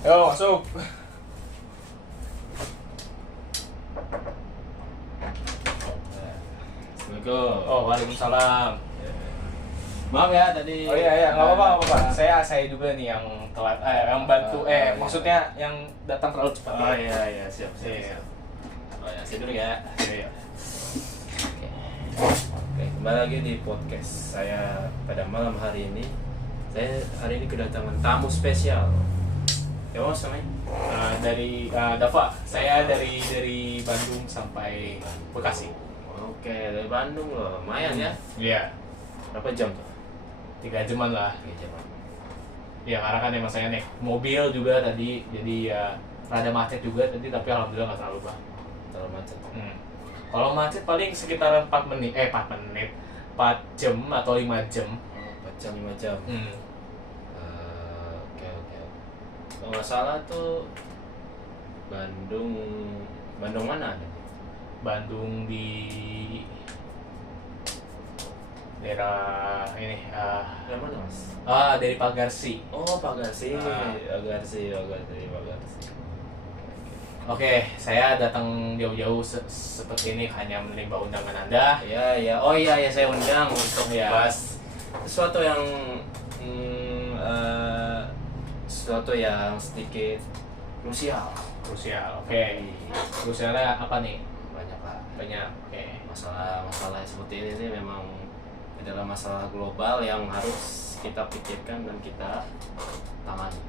Yo, masuk. Assalamualaikum. Oh, waalaikumsalam. Maaf ya tadi. Oh iya, nggak apa-apa. Saya juga nih yang telat, yang bantu, maksudnya yang datang terlalu cepat. Oh iya, siap. Iya. Oh ya, saya dulu ya. Iya. Oke, kembali lagi di podcast saya pada malam hari ini. Saya hari ini kedatangan tamu spesial. Ya mas namanya? Dari Dava. Saya dari Bandung sampai Bekasi. Oke, dari Bandung loh, lumayan ya. Iya. Berapa jam tuh? 3 jaman lah. 3 jam. Ya karena kan emang saya naik mobil juga tadi, jadi ya rada macet juga tadi, tapi alhamdulillah nggak terlalu bah. Terlalu macet. Kalau macet paling sekitar 4 jam atau 5 jam. Oh, 4 jam 5 jam. Oke. Kalau nggak salah tuh Bandung mana ada? Bandung di daerah ini Dari mana mas? dari Pagarsi. Oh Pagarsi. Pagarsi. Oke, saya datang jauh-jauh seperti ini hanya menerima undangan Anda. Ya. Oh iya saya undang untuk Ya. bahas sesuatu yang sesuatu yang sedikit krusial. Oke. Krusialnya apa nih? Banyak lah. Banyak. Oke. Masalah seperti ini sih memang adalah masalah global yang harus kita pikirkan dan kita tangani.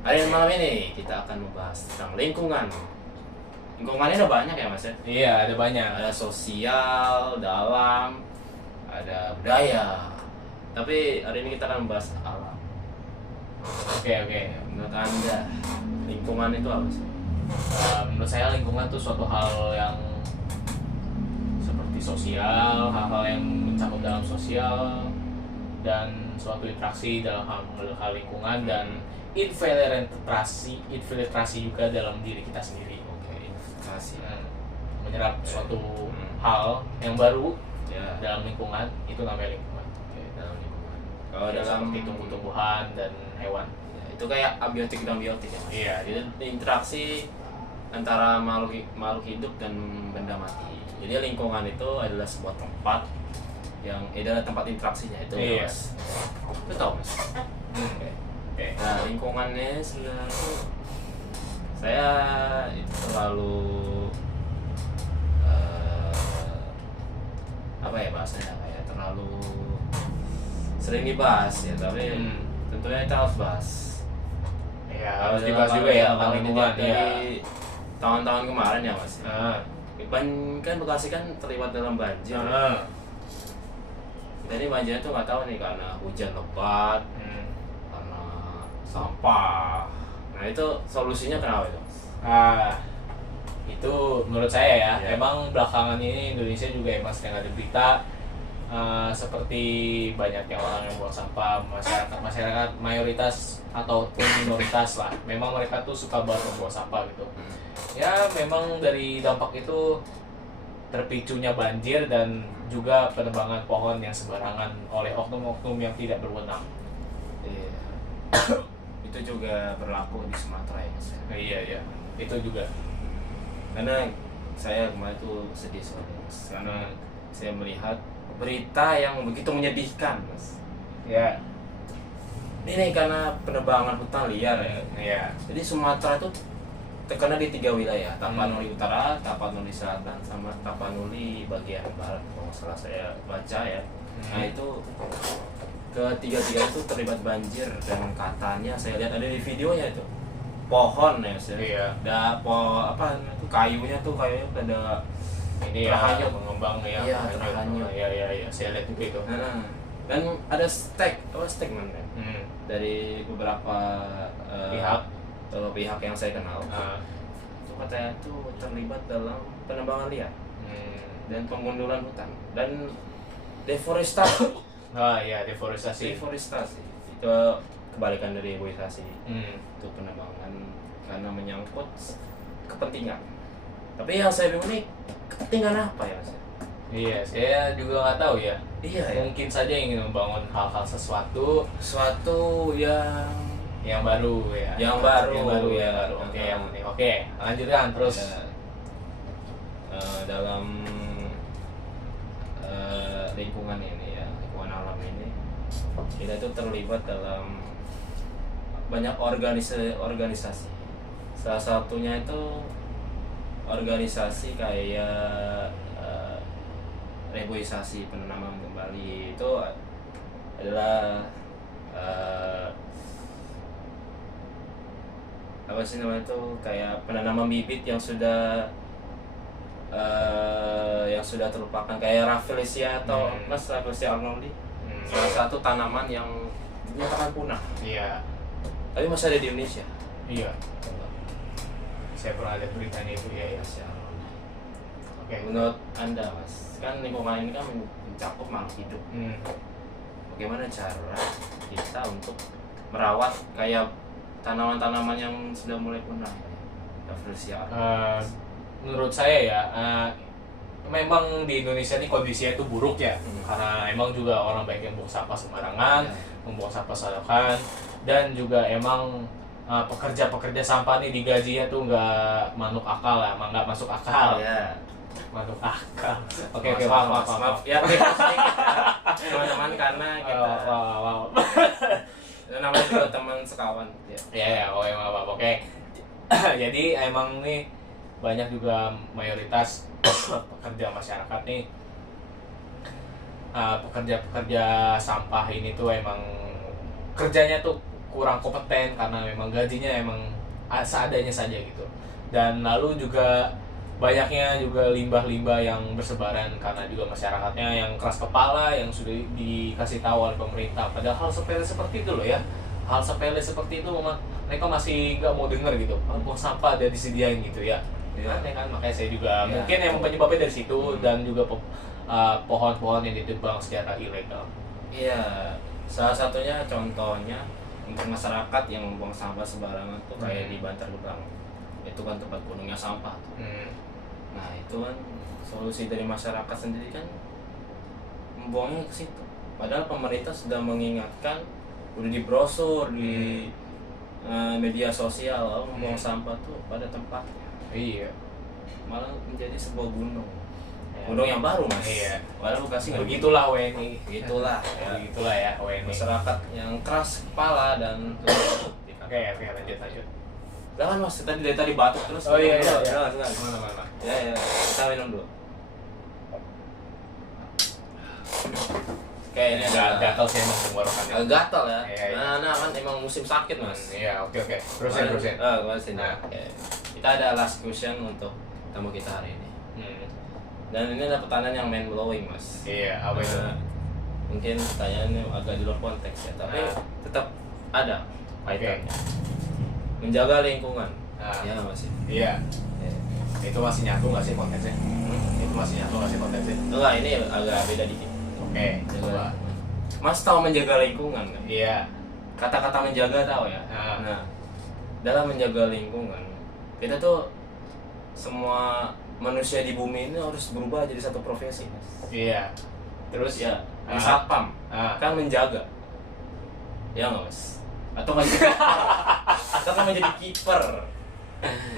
Hari malam ini kita akan membahas tentang lingkungan. Lingkungannya ada banyak ya mas ya? Iya, ada banyak. Ada sosial, dalam, ada budaya. Tapi hari ini kita akan membahas alam. Oke. Menurut anda lingkungan itu apa sih? Menurut saya lingkungan tuh suatu hal yang seperti sosial, hal-hal yang mencakup dalam sosial dan suatu interaksi dalam hal lingkungan dan infiltrasi juga dalam diri kita sendiri. Oke, infiltrasi. Menyerap suatu hal yang baru Ya. dalam lingkungan, itu namanya lingkungan. Oke, dalam lingkungan. Kalau Ya, dalam seperti tumbuh-tumbuhan dan hewan. ya, itu kayak abiotik dan biotik ya mas. Iya. Jadi interaksi antara makhluk hidup dan benda mati. Jadi lingkungan itu adalah sebuah tempat yang adalah tempat interaksinya itu. Iya. Mas. Itu tahu mas. Oke. Nah lingkungannya sebenarnya saya itu selalu apa ya bahasanya kayak terlalu sering dibahas ya, tapi tentunya kita harus bahas. Ya, harus dibahas juga ya tentang lingkungan. Dari Ya. tahun-tahun kemarin ya mas. Kan Bekasi kan terlibat dalam banjir. Jadi banjirnya tuh nggak tahu nih karena hujan lebat, karena sampah. Nah itu solusinya kenapa itu mas? Itu menurut saya ya, Ya. emang belakangan ini Indonesia juga emang sering ada berita seperti banyaknya orang yang buang sampah, masyarakat mayoritas ataupun minoritas lah, memang mereka tuh suka banget membuang sampah gitu. Ya memang dari dampak itu terpicunya banjir dan juga penebangan pohon yang sembarangan oleh oknum-oknum yang tidak berwenang. Iya. Itu juga berlaku di Sumatera ya mas. Iya, itu juga. Karena saya kemarin tuh sedih soalnya mas, karena saya melihat berita yang begitu menyedihkan mas. Ya. Ini karena penebangan hutan liar ya. Iya. Jadi Sumatera itu terkena di 3 wilayah, Tapanuli Utara, Tapanuli Selatan, sama Tapanuli bagian barat. Kalau nggak salah saya baca ya. Nah itu ketiga-tiga itu terlibat banjir dan katanya saya lihat ada di videonya itu pohon ya, Iya. kayunya pada Ini ya terhanyut. mengembang ya. Iya, terhanyut. Iya, saya lihat juga itu. Nah, dan ada statement ya, dari beberapa pihak yang saya kenal. Itu katanya tuh terlibat dalam penebangan liar dan penggundulan hutan dan deforestasi. Iya, deforestasi. Itu kebalikan dari deforestasi. Itu penebangan karena menyangkut kepentingan. Tapi yang saya bingung nih, kepentingan apa ya mas? Iya, saya juga nggak tahu ya. Iya ya. Mungkin saja ingin membangun hal-hal sesuatu Suatu yang Yang baru ya. Yang baru, yang baru ya. yang baru. Oke, yang ini. Oke, lanjutkan terus. Ya, dalam lingkungan ini ya, lingkungan alam ini, kita itu terlibat dalam banyak organisasi. Salah satunya itu organisasi kayak reboisasi, penanaman kembali. Itu adalah apa sih namanya itu, kayak penanaman bibit yang sudah terlupakan, kayak Rafflesia atau Mas Rafflesia arnoldii, salah satu tanaman yang dinyatakan punah, Iya. tapi masih ada di Indonesia. Iya. Saya pernah lihat beritanya itu ya. Rafflesia arnoldii. Oke. Menurut Anda, Mas, kan lingkungan ini kan mencakup makhluk hidup. Bagaimana cara kita untuk merawat kayak tanaman-tanaman yang sudah mulai punah? Rafflesia arnoldii. Menurut saya ya, memang di Indonesia ini kondisinya itu buruk ya, karena emang juga orang banyak yang buang sampah sembarangan, membuang sampah sembarangan, dan juga emang pekerja-pekerja sampah nih digajinya tuh nggak masuk akal ya, nggak masuk akal. Ya. Masuk akal. Oke, maaf. Ya, sedikit teman-teman, karena kita Wow. namanya juga teman sekawan. Ya, oke, maaf. Oke. Jadi emang nih banyak juga mayoritas pekerja masyarakat nih, pekerja-pekerja sampah ini tuh emang kerjanya tuh kurang kompeten karena memang gajinya emang seadanya saja gitu. Dan lalu juga banyaknya juga limbah-limbah yang bersebaran karena juga masyarakatnya yang keras kepala, yang sudah dikasih tahu oleh pemerintah. Padahal hal sepele seperti itu loh ya, hal sepele seperti itu mereka masih nggak mau dengar gitu. Buang sampah ada disediain gitu ya. Aneh kan, makanya saya juga mungkin emang penyebabnya dari situ, dan juga pohon-pohon yang ditebang secara ilegal. Iya, salah satunya contohnya untuk masyarakat yang membuang sampah sembarangan tuh kayak di Bantar Gebang. Itu kan tempat gunungnya sampah tuh. Nah, itu kan solusi dari masyarakat sendiri kan membuangnya ke situ. Padahal pemerintah sudah mengingatkan, udah di brosur, di media sosial, membuang sampah tuh pada tempatnya. Iya. Malah menjadi sebuah gunung. Gunung yang baru, Mas. Iya. Padahal Bekasi nggak Begitulah WNI. Begitulah ya. Begitulah ya WNI. Masyarakat yang keras kepala dan Oke, lanjut. Jangan, Mas, dari tadi batuk terus. Oh iya. Jangan. Mana. Ya, kita minum dulu. Kayaknya gatal sih emang tenggorokannya. gatal ya. Iya. Nah, kan emang musim sakit, Mas. Iya, oke. Terusin. Nah, kita ada last question untuk tamu kita hari ini. Dan ini ada pertanyaan yang mind blowing, Mas. Iya, apa itu? Mungkin pertanyaannya agak di luar konteks ya, tapi tetap ada kaitannya. Menjaga lingkungan. Ya, Mas. Iya. Itu masih nyatu nggak sih konteksnya? Itu masih nyatu nggak sih konteksnya? Enggak, ini agak beda dikit. Oke, coba. Mas tahu menjaga lingkungan kan? Iya. Kata-kata menjaga tahu ya? Nah, dalam menjaga lingkungan, kita tuh semua manusia di bumi ini harus berubah jadi satu profesi, Mas. Iya. Terus Ya, satpam kan menjaga. Ya nggak, Mas? Atau kan menjadi kiper.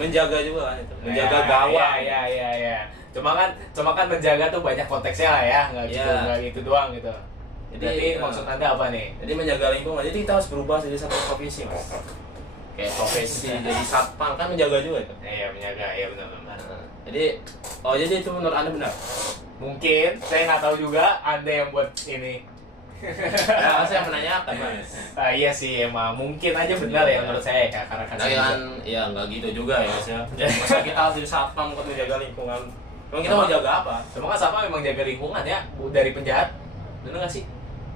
Menjaga juga kan itu. Menjaga gawang. Iya. Cuma kan menjaga tuh banyak konteksnya lah ya, nggak gitu doang gitu. Jadi maksud Anda apa nih? Jadi menjaga lingkungan. Jadi kita harus berubah jadi satu profesi, Mas. Kayak profesi jadi satpam kan menjaga juga itu. Iya, menjaga. Iya, benar. Jadi itu menurut Anda benar? Mungkin saya nggak tahu juga Anda yang buat ini. Ya, saya menanyakan, Mas. Iya sih, emang mungkin aja benar ya menurut saya ya, karena kan saya Kan ya nggak gitu juga ya, Mas ya. Masa kita harus jadi satpam untuk menjaga lingkungan? Emang kita mau jaga apa? Cuma kan sama memang jaga lingkungan ya, dari penjahat. Benar nggak sih?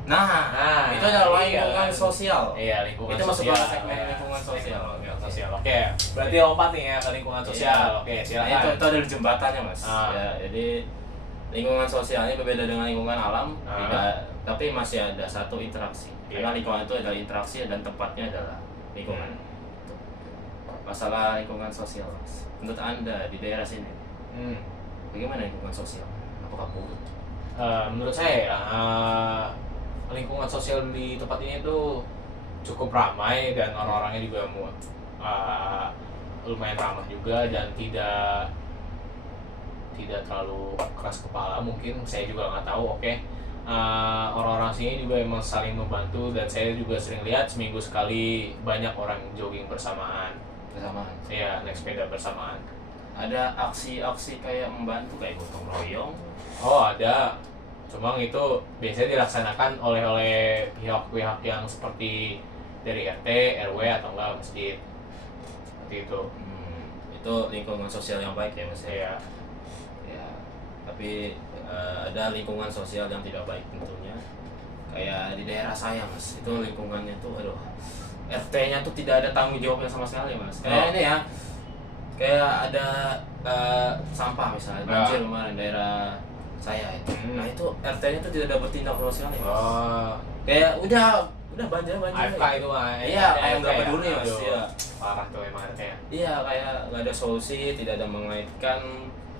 Nah, itu adalah iya. lingkungan sosial. Iya, lingkungan Itu masuk sosial. dalam segmen lingkungan sosial. Lingkungan sosial. Oke, berarti lompat nih ya ke lingkungan sosial. Oke, Nah, silakan. itu ada di jembatannya, Mas. Ya, jadi lingkungan sosial ini berbeda dengan lingkungan alam, tidak, tapi masih ada satu interaksi. Karena lingkungan itu adalah interaksi dan tempatnya adalah lingkungan. Masalah lingkungan sosial, Mas. Menurut Anda di daerah sini, bagaimana lingkungan sosial? Apakah buruk? Menurut saya lingkungan sosial di tempat ini itu cukup ramai dan orang-orangnya juga lumayan ramah juga dan tidak terlalu keras kepala, mungkin saya juga nggak tahu. Orang-orang sini juga emang saling membantu dan saya juga sering lihat seminggu sekali banyak orang jogging bersamaan. Iya, naik sepeda bersamaan. Ada aksi-aksi kayak membantu kayak gotong royong? Oh ada, cuma itu biasanya dilaksanakan oleh pihak-pihak yang seperti dari RT, RW atau enggak masjid, seperti itu. Itu lingkungan sosial yang baik ya Mas? Iya. Ya, tapi ada lingkungan sosial yang tidak baik tentunya. Kayak di daerah saya Mas, itu lingkungannya tuh aduh, RT-nya tuh tidak ada tanggung jawabnya sama sekali Mas. Kayak ini ya, kayak ada sampah misalnya banjir kemarin daerah saya itu. Nah itu RT-nya tuh tidak ada bertindak sama sekali Mas. Kayak udah banjir AFK itu mah. Iya, kayak nggak peduli Mas. Iya. Parah tuh emang RT-nya. Iya, kayak nggak ada solusi, tidak ada mengaitkan,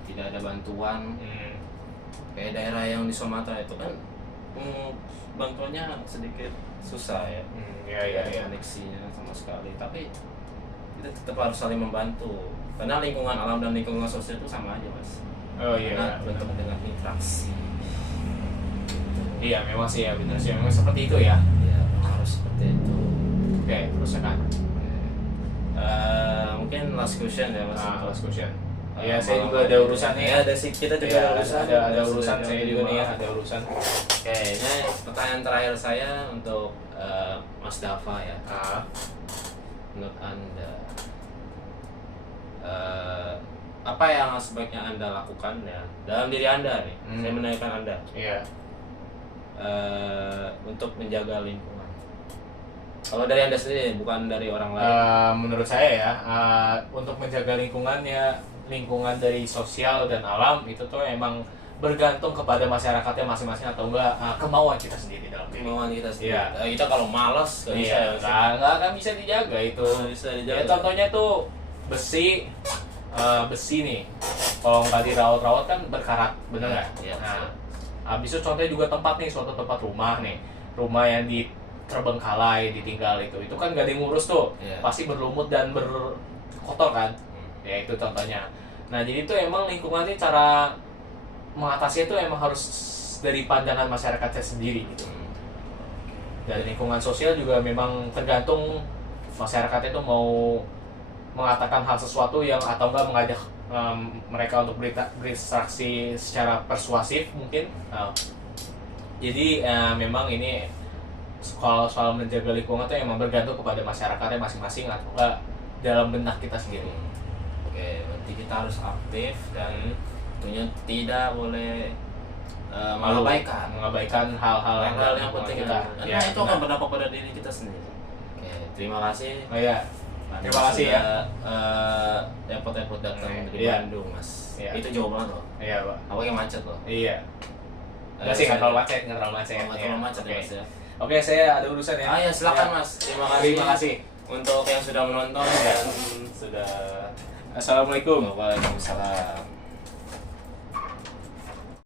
tidak ada bantuan. Kayak daerah yang di Sumatera itu kan bantuannya sedikit susah ya. Iya. Koneksinya sama sekali. Tapi kita tetap harus saling membantu. Karena lingkungan alam dan lingkungan sosial itu sama aja Mas. Oh iya. Karena bentuk dengan interaksi. Iya memang sih ya, benar sih memang seperti itu ya. Iya, harus seperti itu. Oke, terus kan. Mungkin last question ya Mas. Last question. Iya, saya juga ada urusan nih. Ya, kita juga ada urusan. Ada urusan saya juga nih ya, ada urusan. Oke, ini pertanyaan terakhir saya untuk Mas Dava ya. Menurut Anda, apa yang sebaiknya Anda lakukan ya dalam diri Anda nih? Saya menanyakan Anda. Iya. Untuk menjaga lingkungan. Kalau dari Anda sendiri, bukan dari orang lain. Menurut saya ya, untuk menjaga lingkungan dari sosial dan alam itu tuh emang bergantung kepada masyarakatnya masing-masing atau enggak kemauan kita sendiri dalam diri. Kemauan kita sendiri. Iya. Kita kalau malas nggak bisa ya. Nggak akan bisa dijaga itu. Bisa dijaga. Ya, contohnya tuh besi nih, kalau nggak dirawat-rawat kan berkarat, bener nggak? Iya. Nah, habis itu contohnya juga tempat nih, suatu tempat rumah yang terbengkalai, ditinggal itu kan nggak diurus tuh, pasti berlumut dan berkotor kan, ya itu contohnya. Nah jadi itu emang lingkungan ini cara mengatasi itu emang harus dari pandangan masyarakatnya sendiri gitu. Dan lingkungan sosial juga memang tergantung masyarakatnya itu mau mengatakan hal sesuatu yang atau enggak mengajak mereka untuk berinteraksi secara persuasif mungkin. Jadi memang ini kalau soal menjaga lingkungan itu emang bergantung kepada masyarakatnya masing-masing atau enggak dalam benak kita sendiri. Oke, berarti kita harus aktif dan tentunya tidak boleh mengabaikan hal-hal yang penting kita. Karena itu akan berdampak pada diri kita sendiri. Oke, terima kasih. Oh iya. Terima kasih ya. Repot-repot datang dari Bandung, Mas. Iya. Itu jauh banget loh. Iya, Pak. Apa yang macet loh? Iya. Nggak terlalu macet. Nggak terlalu macet ya, Mas ya. Oke, saya ada urusan ya. Ya silakan Mas. Terima kasih. Untuk yang sudah menonton dan sudah. Assalamualaikum. Waalaikumsalam.